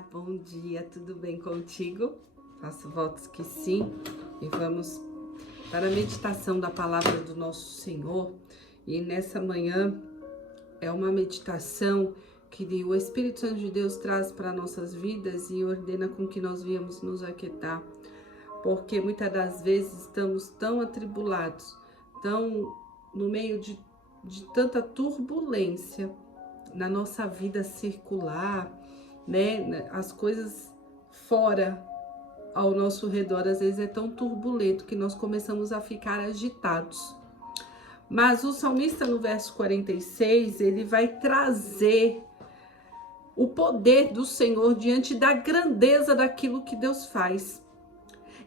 bom dia, tudo bem contigo? Faço votos que sim, e vamos para a meditação da palavra do nosso Senhor. E nessa manhã é uma meditação que o Espírito Santo de Deus traz para nossas vidas e ordena com que nós viemos nos aquietar, porque muitas das vezes estamos tão atribulados, tão no meio de tanta turbulência na nossa vida circular, né? As coisas fora ao nosso redor às vezes é tão turbulento que nós começamos a ficar agitados. Mas o salmista no verso 46, ele vai trazer o poder do Senhor diante da grandeza daquilo que Deus faz.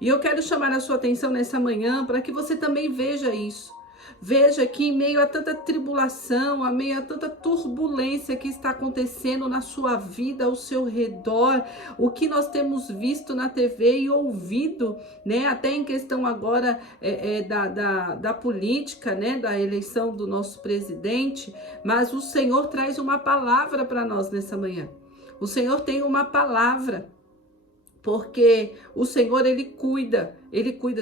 E eu quero chamar a sua atenção nessa manhã para que você também veja isso. Veja que em meio a tanta tribulação, a meio a tanta turbulência que está acontecendo na sua vida, ao seu redor, o que nós temos visto na TV e ouvido, né, até em questão agora da política, né, da eleição do nosso presidente, mas o Senhor traz uma palavra para nós nessa manhã. O Senhor tem uma palavra. Porque o Senhor, Ele cuida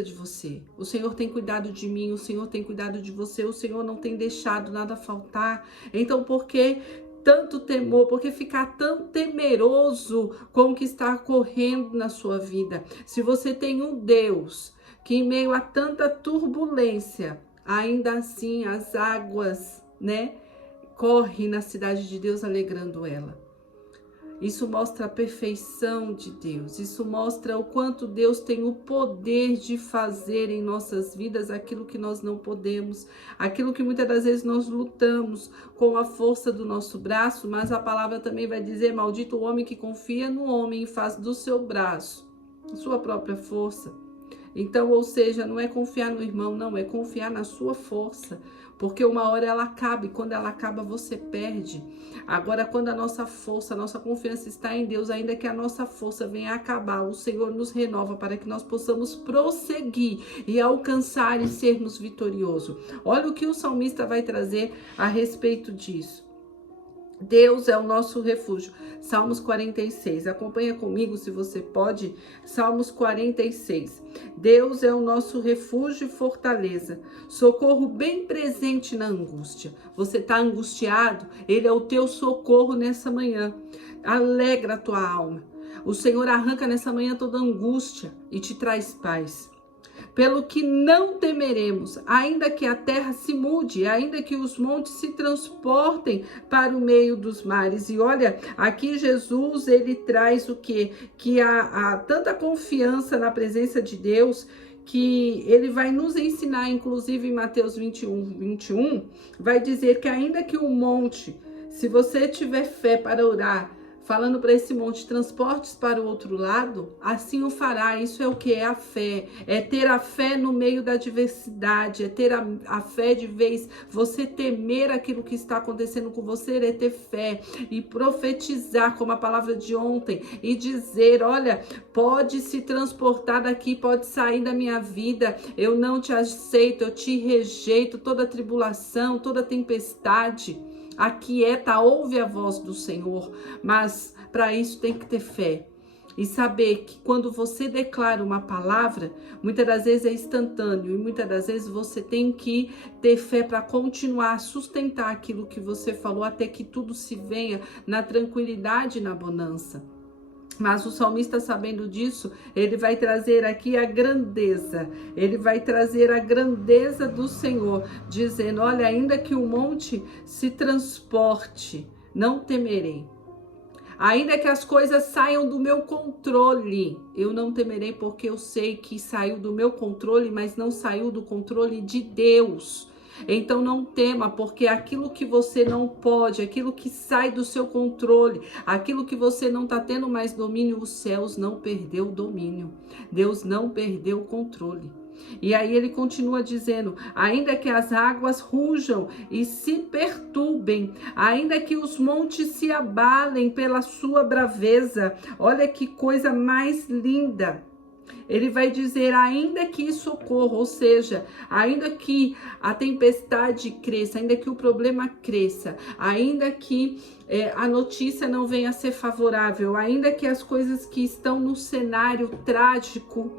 de você. O Senhor tem cuidado de mim, o Senhor tem cuidado de você, o Senhor não tem deixado nada faltar. Então, por que tanto temor? Por que ficar tão temeroso com o que está ocorrendo na sua vida? Se você tem um Deus que em meio a tanta turbulência, ainda assim as águas, né, correm na cidade de Deus alegrando ela. Isso mostra a perfeição de Deus, isso mostra o quanto Deus tem o poder de fazer em nossas vidas aquilo que nós não podemos, aquilo que muitas das vezes nós lutamos com a força do nosso braço, mas a palavra também vai dizer, maldito o homem que confia no homem e faz do seu braço sua própria força. Então, ou seja, não é confiar no irmão, não, é confiar na sua força, porque uma hora ela acaba e quando ela acaba você perde. Agora, quando a nossa força, a nossa confiança está em Deus, ainda que a nossa força venha a acabar, o Senhor nos renova para que nós possamos prosseguir e alcançar e sermos vitoriosos. Olha o que o salmista vai trazer a respeito disso. Deus é o nosso refúgio. Salmos 46. Acompanha comigo, se você pode. Salmos 46. Deus é o nosso refúgio e fortaleza. Socorro bem presente na angústia. Você está angustiado? Ele é o teu socorro nessa manhã. Alegra a tua alma. O Senhor arranca nessa manhã toda angústia e te traz paz. Pelo que não temeremos, ainda que a terra se mude, ainda que os montes se transportem para o meio dos mares. E olha, aqui Jesus, ele traz o quê? Que há tanta confiança na presença de Deus, que ele vai nos ensinar, inclusive em Mateus 21, vai dizer que ainda que o monte, se você tiver fé para orar, falando para esse monte, transportes para o outro lado, assim o fará. Isso é o que é a fé, é ter a fé no meio da adversidade, é ter a fé de vez, você temer aquilo que está acontecendo com você, é ter fé e profetizar como a palavra de ontem e dizer, olha, pode se transportar daqui, pode sair da minha vida, eu não te aceito, eu te rejeito, toda tribulação, toda tempestade. Aquieta, ouve a voz do Senhor, mas para isso tem que ter fé e saber que quando você declara uma palavra, muitas das vezes é instantâneo e muitas das vezes você tem que ter fé para continuar a sustentar aquilo que você falou até que tudo se venha na tranquilidade e na bonança. Mas o salmista, sabendo disso, ele vai trazer aqui a grandeza, ele vai trazer a grandeza do Senhor, dizendo, olha, ainda que o monte se transporte, não temerei. Ainda que as coisas saiam do meu controle, eu não temerei, porque eu sei que saiu do meu controle, mas não saiu do controle de Deus. Então não tema, porque aquilo que você não pode, aquilo que sai do seu controle, aquilo que você não está tendo mais domínio, os céus não perdeu o domínio. Deus não perdeu o controle. E aí ele continua dizendo, ainda que as águas rujam e se perturbem, ainda que os montes se abalem pela sua braveza, olha que coisa mais linda. Ele vai dizer, ainda que isso ocorra, ou seja, ainda que a tempestade cresça, ainda que o problema cresça, ainda que a notícia não venha a ser favorável, ainda que as coisas que estão no cenário trágico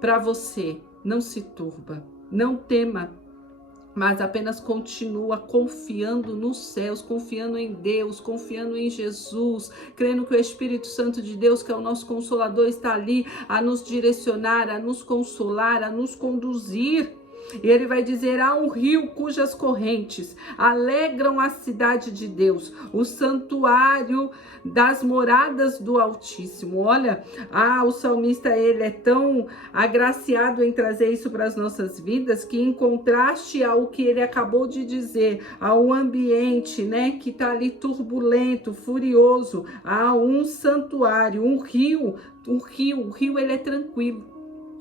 para você, não se turba, não tema, mas apenas continua confiando nos céus, confiando em Deus, confiando em Jesus, crendo que o Espírito Santo de Deus, que é o nosso Consolador, está ali a nos direcionar, a nos consolar, a nos conduzir. E ele vai dizer, há um rio cujas correntes alegram a cidade de Deus, o santuário das moradas do Altíssimo. Olha, o salmista, ele é tão agraciado em trazer isso para as nossas vidas, que em contraste ao que ele acabou de dizer, ao ambiente, né, que está ali turbulento, furioso, há um santuário, um rio, o rio ele é tranquilo.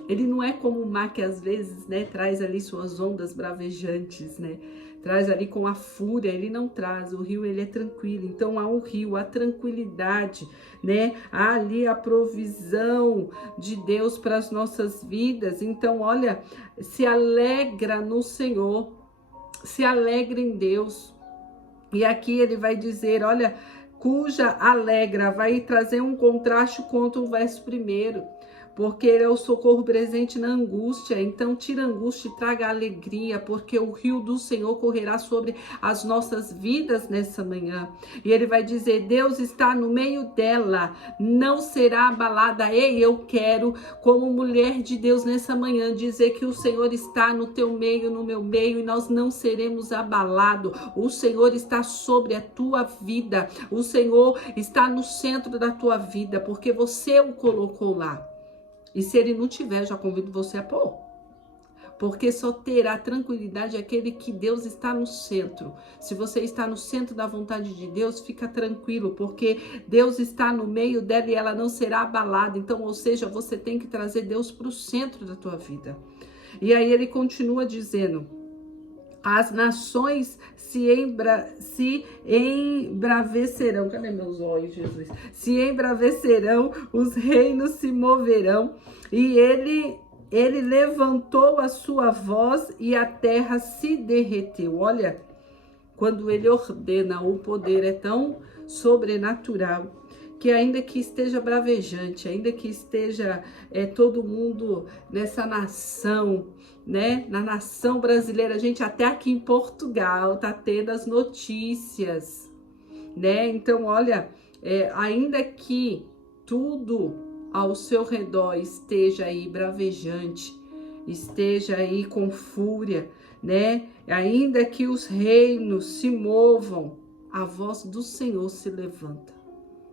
Ele não é como o mar que às vezes, né, traz ali suas ondas bravejantes, né? Traz ali com a fúria, ele não traz. O rio, ele é tranquilo. Então há um rio, há tranquilidade, né? Há ali a provisão de Deus para as nossas vidas. Então, olha, se alegra no Senhor, se alegra em Deus. E aqui ele vai dizer, olha, cuja alegra, vai trazer um contraste contra o verso 1. Porque ele é o socorro presente na angústia, então tira a angústia e traga alegria, porque o rio do Senhor correrá sobre as nossas vidas nessa manhã. E ele vai dizer, Deus está no meio dela, não será abalada. Ei, eu quero, como mulher de Deus nessa manhã, dizer que o Senhor está no teu meio, no meu meio, e nós não seremos abalados. O Senhor está sobre a tua vida, o Senhor está no centro da tua vida, porque você o colocou lá. E se ele não tiver, já convido você a pôr. Porque só terá tranquilidade aquele que Deus está no centro. Se você está no centro da vontade de Deus, fica tranquilo, porque Deus está no meio dela e ela não será abalada. Então, ou seja, você tem que trazer Deus para o centro da tua vida. E aí ele continua dizendo, as nações se embravecerão. Cadê meus olhos, Jesus? Se embravecerão, os reinos se moverão. E ele levantou a sua voz e a terra se derreteu. Olha, quando ele ordena, o poder é tão sobrenatural, que ainda que esteja bravejante, ainda que esteja todo mundo nessa nação, né? Na nação brasileira, gente, até aqui em Portugal tá tendo as notícias, né? Então, olha, ainda que tudo ao seu redor esteja aí bravejante, esteja aí com fúria, né? Ainda que os reinos se movam, a voz do Senhor se levanta.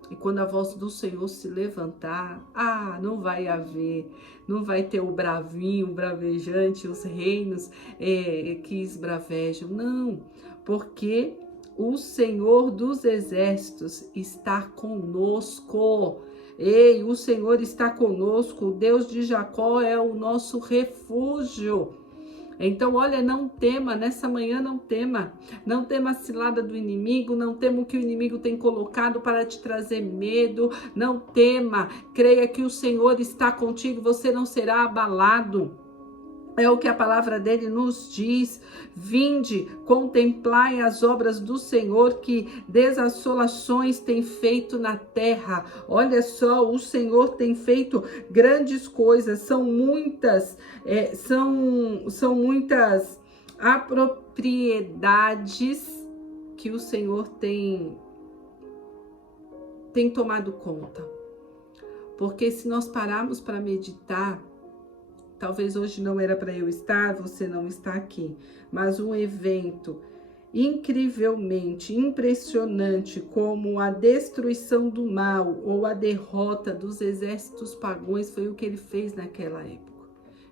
E quando a voz do Senhor se levantar, não vai ter o bravinho, o bravejante, os reinos que esbravejam, não, porque o Senhor dos exércitos está conosco. Ei, o Senhor está conosco, o Deus de Jacó é o nosso refúgio. Então, olha, não tema, nessa manhã não tema a cilada do inimigo, não tema o que o inimigo tem colocado para te trazer medo, não tema, creia que o Senhor está contigo, você não será abalado. É o que a palavra dele nos diz. Vinde, contemplai as obras do Senhor, que desassolações tem feito na terra. Olha só, o Senhor tem feito grandes coisas, são muitas apropriedades que o Senhor tem tomado conta. Porque se nós pararmos para meditar, talvez hoje não era para eu estar, você não está aqui, mas um evento incrivelmente impressionante como a destruição do mal ou a derrota dos exércitos pagãos foi o que ele fez naquela época.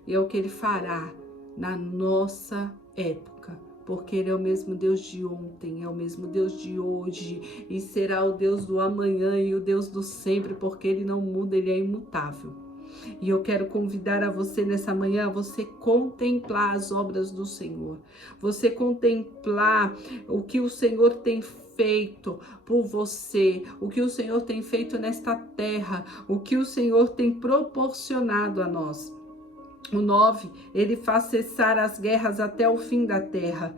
E é o que ele fará na nossa época, porque ele é o mesmo Deus de ontem, é o mesmo Deus de hoje e será o Deus do amanhã e o Deus do sempre, porque ele não muda, ele é imutável. E eu quero convidar a você nessa manhã, você contemplar as obras do Senhor, você contemplar o que o Senhor tem feito por você, o que o Senhor tem feito nesta terra, o que o Senhor tem proporcionado a nós. O 9, ele faz cessar as guerras até o fim da terra.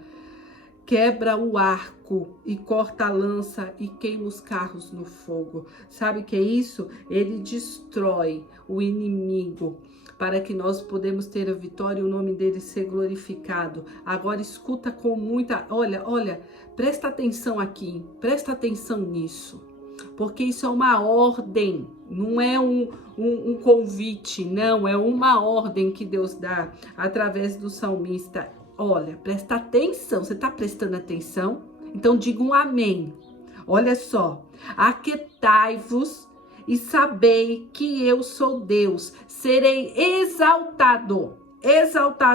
Quebra o arco e corta a lança e queima os carros no fogo. Sabe o que é isso? Ele destrói o inimigo para que nós podemos ter a vitória e o nome dele ser glorificado. Agora escuta com muita... Olha, presta atenção aqui, presta atenção nisso. Porque isso é uma ordem, não é um convite, não, é uma ordem que Deus dá através do salmista. Olha, presta atenção, você está prestando atenção? Então diga um amém. Olha só, aquietai-vos e sabei que eu sou Deus, serei exaltado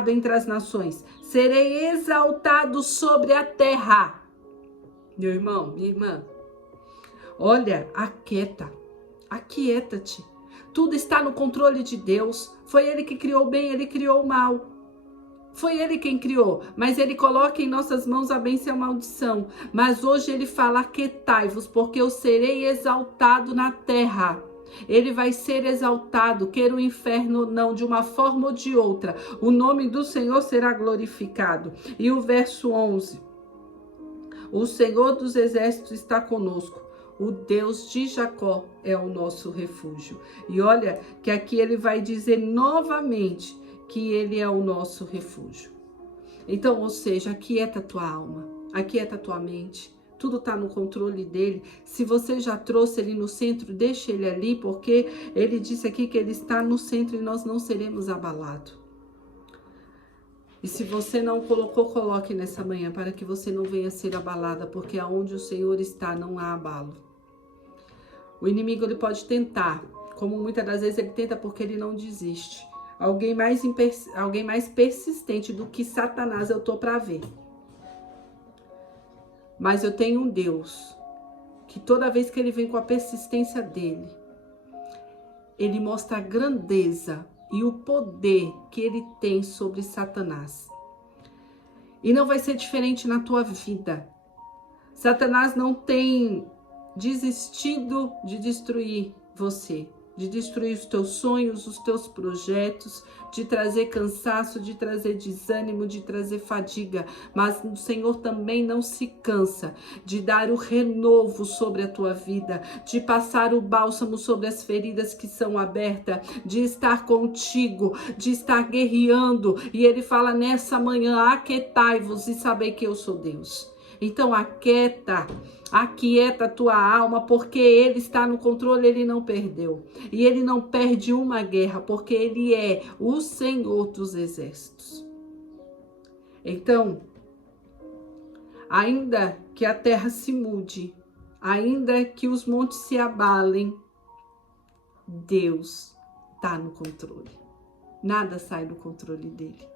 entre as nações, serei exaltado sobre a terra. Meu irmão, minha irmã, olha, aquieta-te. Tudo está no controle de Deus. Foi Ele que criou o bem, Ele criou o mal. Foi Ele quem criou, mas Ele coloca em nossas mãos a bênção e a maldição. Mas hoje Ele fala, aquietai-vos, porque eu serei exaltado na terra. Ele vai ser exaltado, quer o inferno ou não, de uma forma ou de outra. O nome do Senhor será glorificado. E o verso 11. O Senhor dos exércitos está conosco. O Deus de Jacó é o nosso refúgio. E olha que aqui ele vai dizer novamente que ele é o nosso refúgio. Então, ou seja, aquieta a tua alma, aquieta a tua mente. Tudo está no controle dele. Se você já trouxe ele no centro, deixa ele ali, porque ele disse aqui que ele está no centro e nós não seremos abalados. E se você não colocou, coloque nessa manhã, para que você não venha ser abalada, porque aonde o Senhor está, não há abalo. O inimigo, ele pode tentar, como muitas das vezes ele tenta porque ele não desiste. Alguém mais persistente do que Satanás eu tô para ver. Mas eu tenho um Deus que toda vez que ele vem com a persistência dele, ele mostra a grandeza e o poder que ele tem sobre Satanás. E não vai ser diferente na tua vida. Satanás não tem desistido de destruir você, de destruir os teus sonhos, os teus projetos, de trazer cansaço, de trazer desânimo, de trazer fadiga. Mas o Senhor também não se cansa de dar o renovo sobre a tua vida, de passar o bálsamo sobre as feridas que são abertas, de estar contigo, de estar guerreando. E ele fala nessa manhã, aquietai-vos e sabei que eu sou Deus. Então aquieta a tua alma, porque ele está no controle, ele não perdeu. E ele não perde uma guerra, porque ele é o Senhor dos exércitos. Então, ainda que a terra se mude, ainda que os montes se abalem, Deus está no controle. Nada sai do controle dele.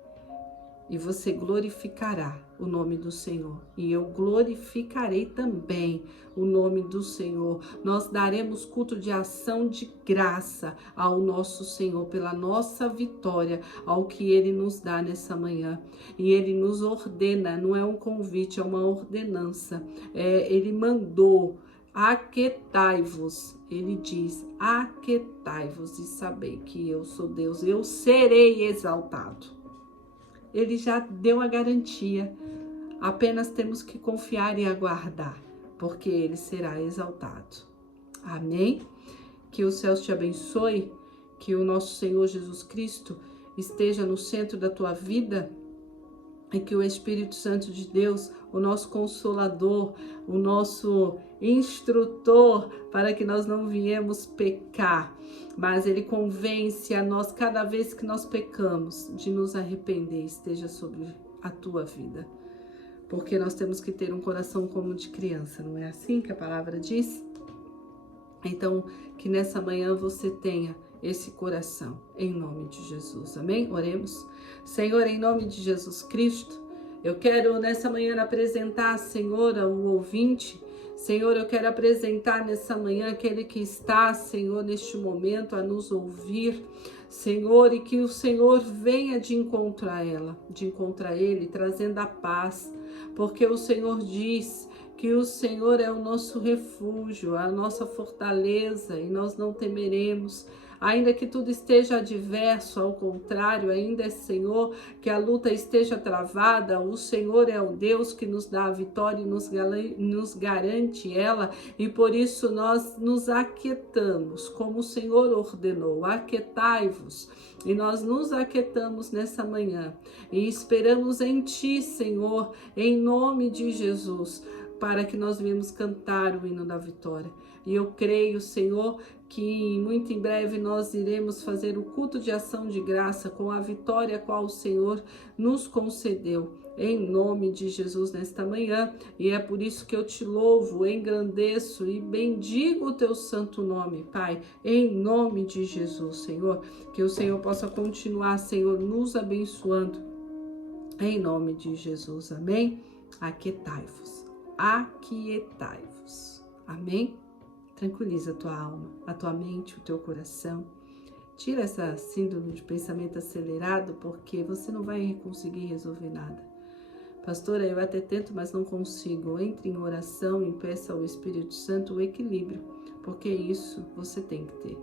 E você glorificará o nome do Senhor. E eu glorificarei também o nome do Senhor. Nós daremos culto de ação de graça ao nosso Senhor pela nossa vitória, ao que Ele nos dá nessa manhã. E Ele nos ordena, não é um convite, é uma ordenança. Ele mandou, aquietai-vos. Ele diz, aquietai-vos e sabei que eu sou Deus. Eu serei exaltado. Ele já deu a garantia, apenas temos que confiar e aguardar, porque ele será exaltado. Amém? Que os céus te abençoe, que o nosso Senhor Jesus Cristo esteja no centro da tua vida e que o Espírito Santo de Deus, o nosso Consolador, o nosso instrutor, para que nós não viemos pecar, mas Ele convence a nós, cada vez que nós pecamos, de nos arrepender, esteja sobre a tua vida. Porque nós temos que ter um coração como de criança, não é assim que a palavra diz? Então, que nessa manhã você tenha esse coração, em nome de Jesus, amém? Oremos. Senhor, em nome de Jesus Cristo, eu quero nessa manhã apresentar, Senhor, ao ouvinte. Senhor, eu quero apresentar nessa manhã aquele que está, Senhor, neste momento a nos ouvir, Senhor, e que o Senhor venha de encontro a ela, de encontro a ele, trazendo a paz, porque o Senhor diz que o Senhor é o nosso refúgio, a nossa fortaleza, e nós não temeremos. Ainda que tudo esteja adverso, ao contrário, ainda, Senhor, que a luta esteja travada, o Senhor é o Deus que nos dá a vitória e nos garante ela, e por isso nós nos aquietamos, como o Senhor ordenou, aquietai-vos, e nós nos aquietamos nessa manhã, e esperamos em Ti, Senhor, em nome de Jesus, para que nós venhamos cantar o hino da vitória. E eu creio, Senhor, que muito em breve nós iremos fazer o culto de ação de graça com a vitória qual o Senhor nos concedeu, em nome de Jesus nesta manhã. E é por isso que eu te louvo, engrandeço e bendigo o teu santo nome, Pai, em nome de Jesus, Senhor. Que o Senhor possa continuar, Senhor, nos abençoando, em nome de Jesus, amém? Aquietai-vos, aquietai-vos, amém? Tranquiliza a tua alma, a tua mente, o teu coração. Tira essa síndrome de pensamento acelerado, porque você não vai conseguir resolver nada. Pastora, eu até tento, mas não consigo. Entre em oração e peça ao Espírito Santo o equilíbrio, porque isso você tem que ter.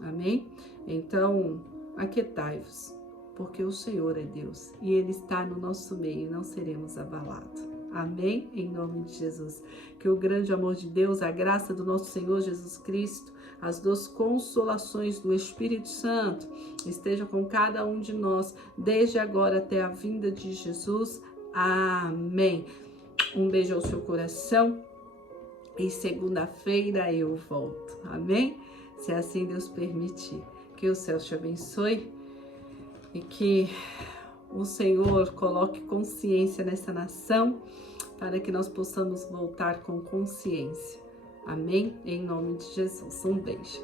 Amém? Então, aquietai-vos, porque o Senhor é Deus e Ele está no nosso meio e não seremos abalados. Amém? Em nome de Jesus. Que o grande amor de Deus, a graça do nosso Senhor Jesus Cristo, as duas consolações do Espírito Santo esteja com cada um de nós, desde agora até a vinda de Jesus. Amém. Um beijo ao seu coração e segunda-feira eu volto. Amém? Se assim Deus permitir. Que o céu te abençoe e que o Senhor coloque consciência nessa nação para que nós possamos voltar com consciência. Amém? Em nome de Jesus. Um beijo.